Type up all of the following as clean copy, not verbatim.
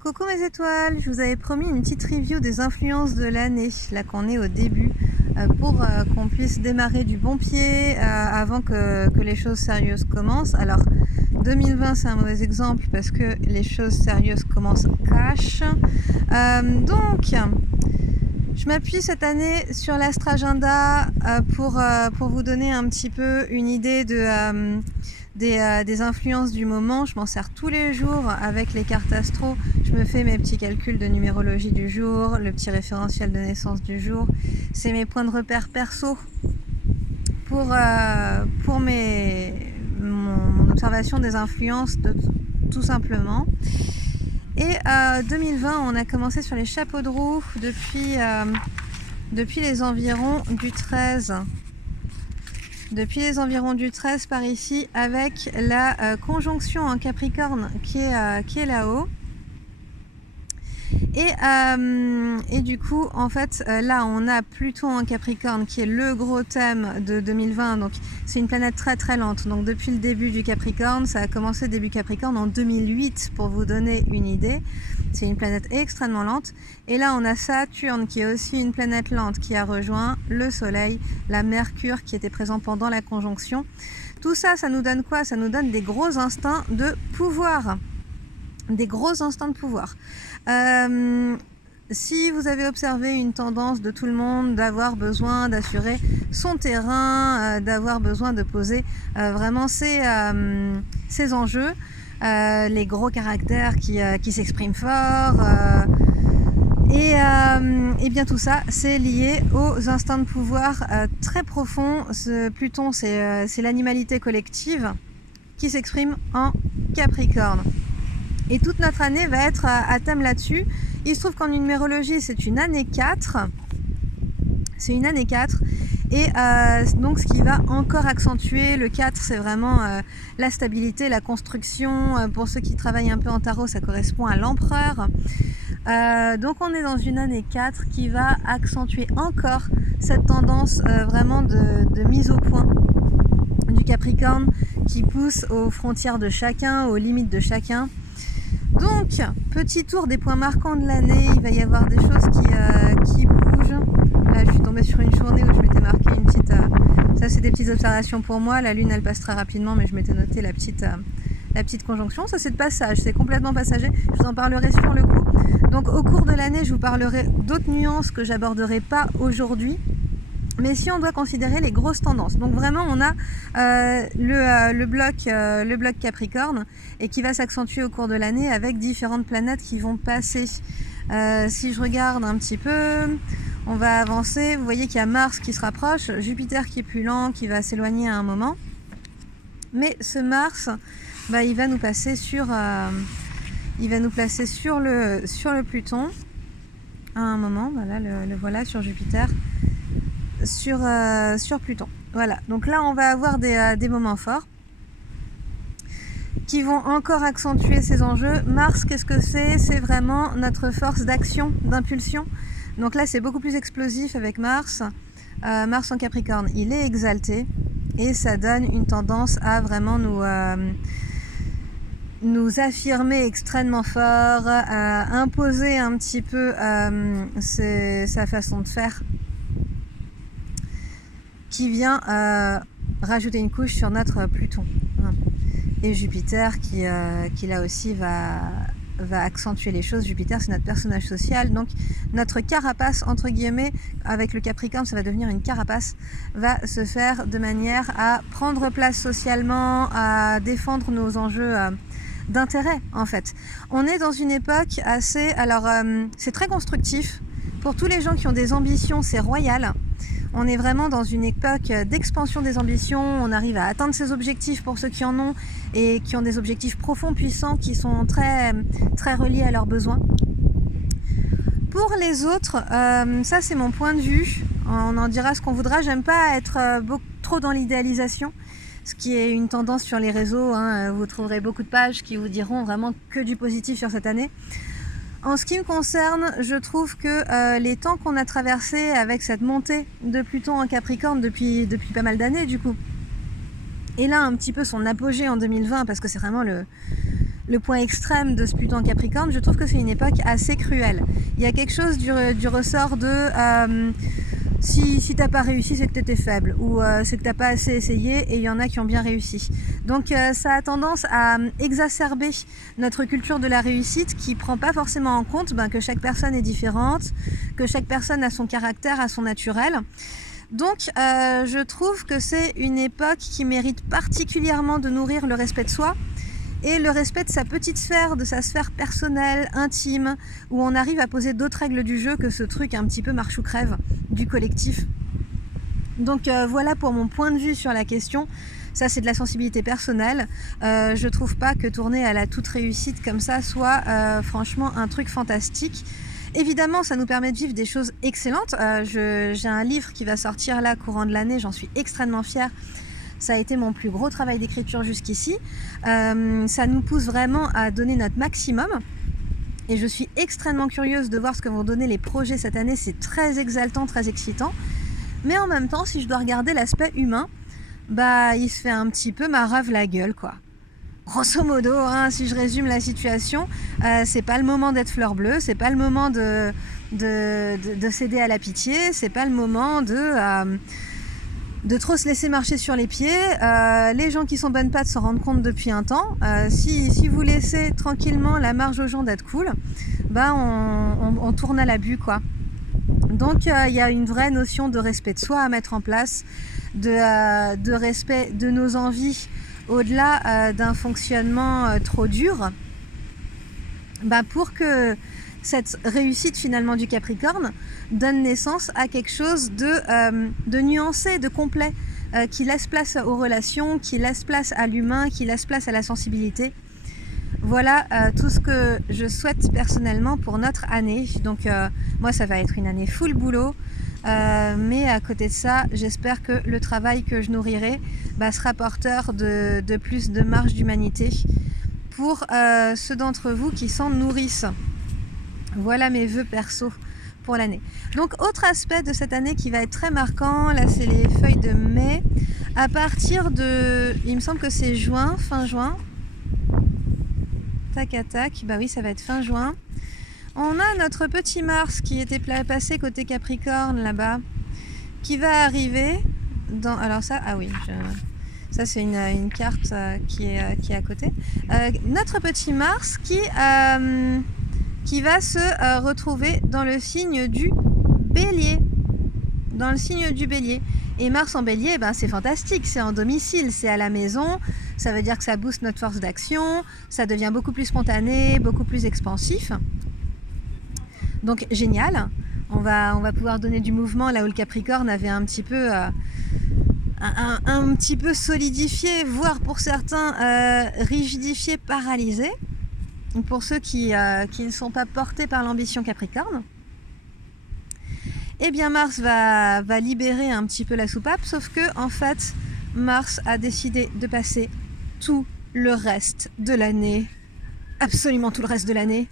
Coucou mes étoiles, je vous avais promis une petite review des influences de l'année, là qu'on est au début, pour qu'on puisse démarrer du bon pied avant que les choses sérieuses commencent. Alors 2020 c'est un mauvais exemple parce que les choses sérieuses commencent cash. Donc je m'appuie cette année sur l'Astragenda pour vous donner un petit peu une idée des influences du moment. Je m'en sers tous les jours avec les cartes astro. Je me fais mes petits calculs de numérologie du jour, le petit référentiel de naissance du jour. C'est mes points de repère perso pour mon observation des influences tout simplement. Et 2020, on a commencé sur les chapeaux de roue depuis les environs du 13. Depuis les environs du 13 par ici, avec la conjonction en Capricorne qui est là-haut. Et du coup, en fait, là, on a Pluton en Capricorne qui est le gros thème de 2020. Donc, c'est une planète très très lente. Donc, depuis le début du Capricorne, ça a commencé début Capricorne en 2008 pour vous donner une idée. C'est une planète extrêmement lente. Et là, on a Saturne qui est aussi une planète lente qui a rejoint le Soleil, la Mercure qui était présent pendant la conjonction. Tout ça, ça nous donne quoi? Ça nous donne des gros instincts de pouvoir. Des gros instincts de pouvoir. Si vous avez observé une tendance de tout le monde d'avoir besoin d'assurer son terrain, d'avoir besoin de poser vraiment ses enjeux, les gros caractères qui s'expriment fort, et bien tout ça, c'est lié aux instincts de pouvoir très profonds. Pluton, c'est l'animalité collective qui s'exprime en Capricorne. Et toute notre année va être à thème là-dessus. Il se trouve qu'en numérologie, c'est une année 4. C'est une année 4. Et donc, ce qui va encore accentuer, le 4, c'est vraiment la stabilité, la construction. Pour ceux qui travaillent un peu en tarot, ça correspond à l'empereur. Donc, on est dans une année 4 qui va accentuer encore cette tendance vraiment de mise au point du Capricorne qui pousse aux frontières de chacun, aux limites de chacun. Donc, petit tour des points marquants de l'année, il va y avoir des choses qui bougent. Là, je suis tombée sur une journée où je m'étais marqué une petite... ça, c'est des petites observations pour moi. La lune, elle passe très rapidement, mais je m'étais noté la petite conjonction. Ça, c'est de passage, c'est complètement passager. Je vous en parlerai sur le coup. Donc, au cours de l'année, je vous parlerai d'autres nuances que j'aborderai pas aujourd'hui. Mais si on doit considérer les grosses tendances, donc vraiment on a le bloc Capricorne et qui va s'accentuer au cours de l'année avec différentes planètes qui vont passer. Si je regarde un petit peu, on va avancer. Vous voyez qu'il y a Mars qui se rapproche, Jupiter qui est plus lent, qui va s'éloigner à un moment. Mais ce Mars, il va nous passer sur le Pluton à un moment. Voilà, le voilà sur Jupiter. Sur Pluton. Voilà, donc là on va avoir des moments forts qui vont encore accentuer ces enjeux. Mars, qu'est-ce que c'est? C'est vraiment notre force d'action, d'impulsion. Donc là c'est beaucoup plus explosif avec Mars. Mars en Capricorne, il est exalté et ça donne une tendance à vraiment nous affirmer extrêmement fort, à imposer un petit peu sa façon de faire, qui vient rajouter une couche sur notre Pluton. Et Jupiter qui là aussi va accentuer les choses. Jupiter, c'est notre personnage social, donc notre carapace, entre guillemets, avec le Capricorne, ça va devenir une carapace, va se faire de manière à prendre place socialement, à défendre nos enjeux d'intérêt, en fait. On est dans une époque assez... Alors, c'est très constructif. Pour tous les gens qui ont des ambitions, c'est royal. On est vraiment dans une époque d'expansion des ambitions, on arrive à atteindre ses objectifs pour ceux qui en ont et qui ont des objectifs profonds, puissants, qui sont très, très reliés à leurs besoins. Pour les autres, ça c'est mon point de vue, on en dira ce qu'on voudra, j'aime pas être trop dans l'idéalisation, ce qui est une tendance sur les réseaux, vous trouverez beaucoup de pages qui vous diront vraiment que du positif sur cette année. En ce qui me concerne, je trouve que les temps qu'on a traversés avec cette montée de Pluton en Capricorne depuis pas mal d'années du coup, et là un petit peu son apogée en 2020 parce que c'est vraiment le point extrême de ce Pluton en Capricorne, je trouve que c'est une époque assez cruelle. Il y a quelque chose du ressort de si t'as pas réussi, c'est que t'étais faible, ou c'est que t'as pas assez essayé, et il y en a qui ont bien réussi. Donc ça a tendance à exacerber notre culture de la réussite qui prend pas forcément en compte que chaque personne est différente, que chaque personne a son caractère, a son naturel. Donc je trouve que c'est une époque qui mérite particulièrement de nourrir le respect de soi et le respect de sa petite sphère, de sa sphère personnelle, intime, où on arrive à poser d'autres règles du jeu que ce truc un petit peu marche ou crève du collectif. Donc voilà pour mon point de vue sur la question. Ça, c'est de la sensibilité personnelle. Je trouve pas que tourner à la toute réussite comme ça soit franchement un truc fantastique. Évidemment, ça nous permet de vivre des choses excellentes. J'ai un livre qui va sortir là courant de l'année, j'en suis extrêmement fière. Ça a été mon plus gros travail d'écriture jusqu'ici. Ça nous pousse vraiment à donner notre maximum. Et je suis extrêmement curieuse de voir ce que vont donner les projets cette année. C'est très exaltant, très excitant. Mais en même temps, si je dois regarder l'aspect humain, il se fait un petit peu marave la gueule, quoi. Grosso modo, si je résume la situation, c'est pas le moment d'être fleur bleue, c'est pas le moment de céder à la pitié, c'est pas le moment de trop se laisser marcher sur les pieds. Les gens qui sont bonnes pattes s'en rendent compte depuis un temps. Si vous laissez tranquillement la marge aux gens d'être cool, on tourne à l'abus, quoi. Donc il y a une vraie notion de respect de soi à mettre en place, de respect de nos envies au-delà d'un fonctionnement trop dur, pour que cette réussite finalement du Capricorne donne naissance à quelque chose de nuancé, de complet, qui laisse place aux relations, qui laisse place à l'humain, qui laisse place à la sensibilité. Voilà tout ce que je souhaite personnellement pour notre année. Donc moi, ça va être une année full boulot, mais à côté de ça, j'espère que le travail que je nourrirai sera porteur de plus de marge d'humanité pour ceux d'entre vous qui s'en nourrissent. Voilà mes vœux perso pour l'année. Donc autre aspect de cette année qui va être très marquant, là c'est les feuilles de mai. À partir de, il me semble que c'est juin, fin juin. Tac à tac, oui ça va être fin juin. On a notre petit Mars qui était passé côté Capricorne là-bas, qui va arriver dans... Alors ça, ça c'est une carte qui est à côté. Notre petit Mars qui va se retrouver dans le signe du Bélier. Dans le signe du Bélier. Et Mars en Bélier, c'est fantastique, c'est en domicile, c'est à la maison, ça veut dire que ça booste notre force d'action, ça devient beaucoup plus spontané, beaucoup plus expansif. Donc génial, on va pouvoir donner du mouvement là où le Capricorne avait un petit peu solidifié, voire pour certains rigidifié, paralysé. Pour ceux qui ne sont pas portés par l'ambition Capricorne. Eh bien Mars va libérer un petit peu la soupape, sauf que en fait Mars a décidé de passer tout le reste de l'année, absolument tout le reste de l'année,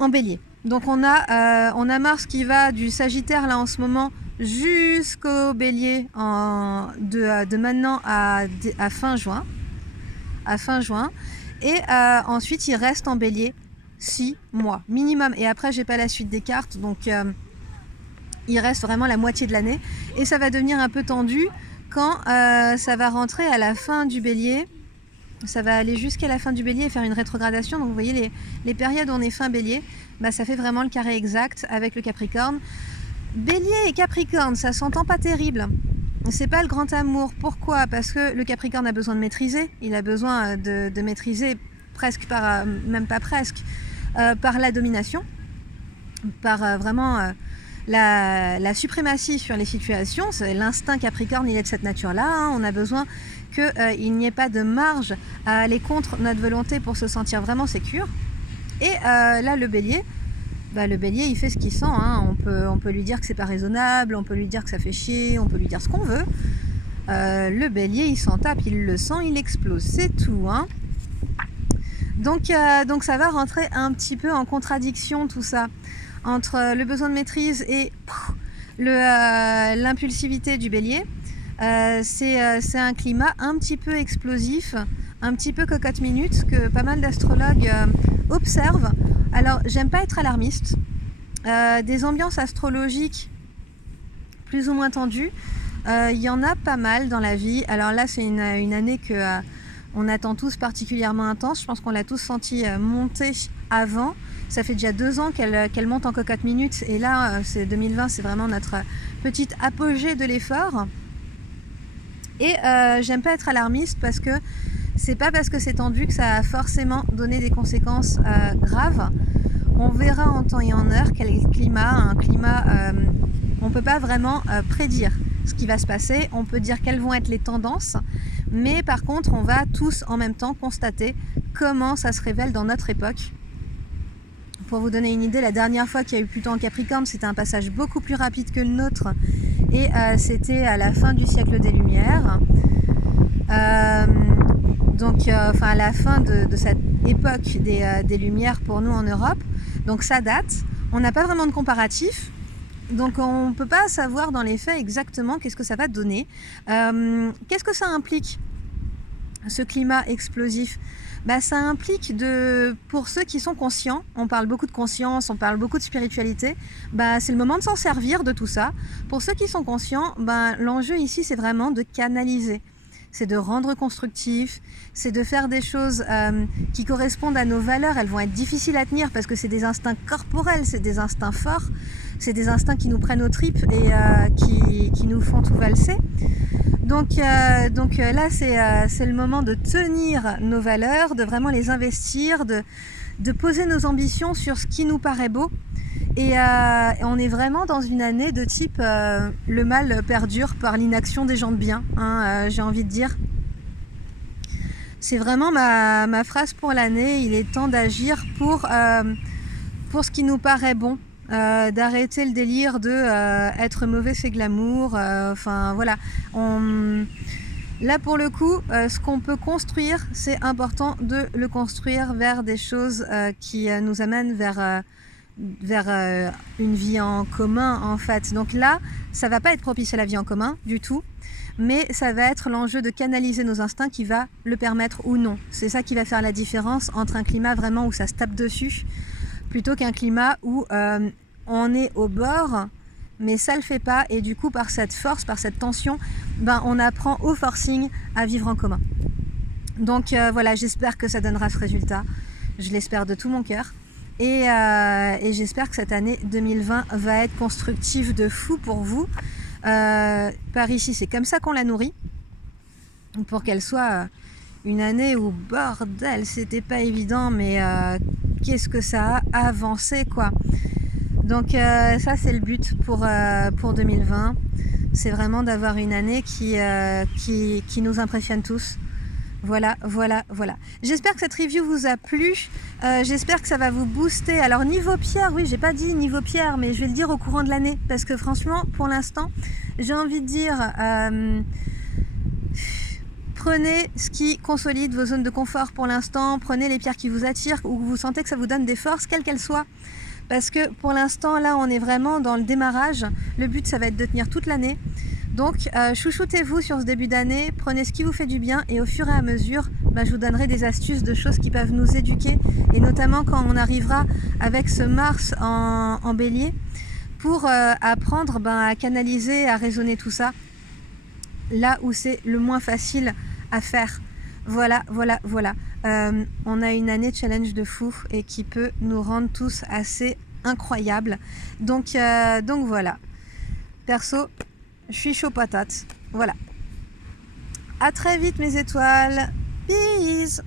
en Bélier. Donc on a Mars qui va du Sagittaire là en ce moment jusqu'au Bélier de maintenant à fin juin. Et ensuite il reste en Bélier 6 mois minimum. Et après j'ai pas la suite des cartes, donc il reste vraiment la moitié de l'année. Et ça va devenir un peu tendu quand ça va rentrer à la fin du Bélier. Ça va aller jusqu'à la fin du Bélier et faire une rétrogradation. Donc vous voyez les périodes où on est fin Bélier, ça fait vraiment le carré exact avec le Capricorne. Bélier et Capricorne, ça s'entend pas terrible. C'est pas le grand amour. Pourquoi ? Parce que le Capricorne a besoin de maîtriser. Il a besoin de maîtriser presque même pas presque, par la domination, par vraiment la suprématie sur les situations. L'instinct Capricorne, il est de cette nature-là. On a besoin qu'il n'y ait pas de marge à aller contre notre volonté pour se sentir vraiment sécure. Et là, le Bélier, il fait ce qu'il sent. On peut lui dire que c'est pas raisonnable, on peut lui dire que ça fait chier, on peut lui dire ce qu'on veut. Le Bélier, il s'en tape, il le sent, il explose, c'est tout. Donc ça va rentrer un petit peu en contradiction tout ça, entre le besoin de maîtrise et l'impulsivité du Bélier. C'est un climat un petit peu explosif, un petit peu cocotte minute que pas mal d'astrologues observent. Alors, j'aime pas être alarmiste. Des ambiances astrologiques plus ou moins tendues, il y en a pas mal dans la vie. Alors là, c'est une année que on attend tous particulièrement intense. Je pense qu'on l'a tous senti monter avant. Ça fait déjà 2 ans qu'elle monte en cocotte minute. Et là, c'est 2020, c'est vraiment notre petite apogée de l'effort. Et j'aime pas être alarmiste parce que c'est pas parce que c'est tendu que ça a forcément donné des conséquences graves. On verra en temps et en heure quel est le climat. Un climat, on peut pas vraiment prédire ce qui va se passer. On peut dire quelles vont être les tendances. Mais par contre, on va tous en même temps constater comment ça se révèle dans notre époque. Pour vous donner une idée, la dernière fois qu'il y a eu Pluton en Capricorne, c'était un passage beaucoup plus rapide que le nôtre. Et c'était à la fin du siècle des Lumières. Donc, à la fin de cette époque des Lumières pour nous en Europe. Donc ça date. On n'a pas vraiment de comparatif. Donc on ne peut pas savoir dans les faits exactement qu'est-ce que ça va donner. Qu'est-ce que ça implique, ce climat explosif? Ça implique, pour ceux qui sont conscients, on parle beaucoup de conscience, on parle beaucoup de spiritualité, c'est le moment de s'en servir de tout ça. Pour ceux qui sont conscients, l'enjeu ici c'est vraiment de canaliser. C'est de rendre constructif, c'est de faire des choses qui correspondent à nos valeurs. Elles vont être difficiles à tenir parce que c'est des instincts corporels, c'est des instincts forts, c'est des instincts qui nous prennent aux tripes et qui nous font tout valser. Donc là, c'est le moment de tenir nos valeurs, de vraiment les investir, de poser nos ambitions sur ce qui nous paraît beau. Et on est vraiment dans une année de type le mal perdure par l'inaction des gens de bien, j'ai envie de dire. C'est vraiment ma phrase pour l'année. Il est temps d'agir pour ce qui nous paraît bon, d'arrêter le délire de être mauvais c'est glamour. Voilà. Là pour le coup, ce qu'on peut construire, c'est important de le construire vers des choses qui nous amènent vers une vie en commun en fait. Donc là, ça va pas être propice à la vie en commun du tout, mais ça va être l'enjeu de canaliser nos instincts qui va le permettre ou non. C'est ça qui va faire la différence entre un climat vraiment où ça se tape dessus, plutôt qu'un climat où on est au bord, mais ça le fait pas, et du coup par cette force, par cette tension, on apprend au forcing à vivre en commun. Donc voilà, j'espère que ça donnera ce résultat, je l'espère de tout mon cœur. Et j'espère que cette année 2020 va être constructive de fou pour vous. Par ici, c'est comme ça qu'on la nourrit. Pour qu'elle soit une année où, bordel, c'était pas évident, mais qu'est-ce que ça a avancé, quoi. Donc ça, c'est le but pour 2020. C'est vraiment d'avoir une année qui nous impressionne tous. Voilà. J'espère que cette review vous a plu. J'espère que ça va vous booster. Alors niveau pierre, oui, j'ai pas dit niveau pierre, mais je vais le dire au courant de l'année. Parce que franchement, pour l'instant, j'ai envie de dire... prenez ce qui consolide vos zones de confort pour l'instant. Prenez les pierres qui vous attirent ou vous sentez que ça vous donne des forces, quelles qu'elles soient. Parce que pour l'instant, là, on est vraiment dans le démarrage. Le but, ça va être de tenir toute l'année. Donc, chouchoutez-vous sur ce début d'année, prenez ce qui vous fait du bien et au fur et à mesure, je vous donnerai des astuces de choses qui peuvent nous éduquer et notamment quand on arrivera avec ce Mars en bélier pour apprendre à canaliser, à raisonner tout ça là où c'est le moins facile à faire. Voilà. On a une année challenge de fou et qui peut nous rendre tous assez incroyables. Donc voilà. Perso, je suis chaud patate. Voilà. À très vite mes étoiles. Peace.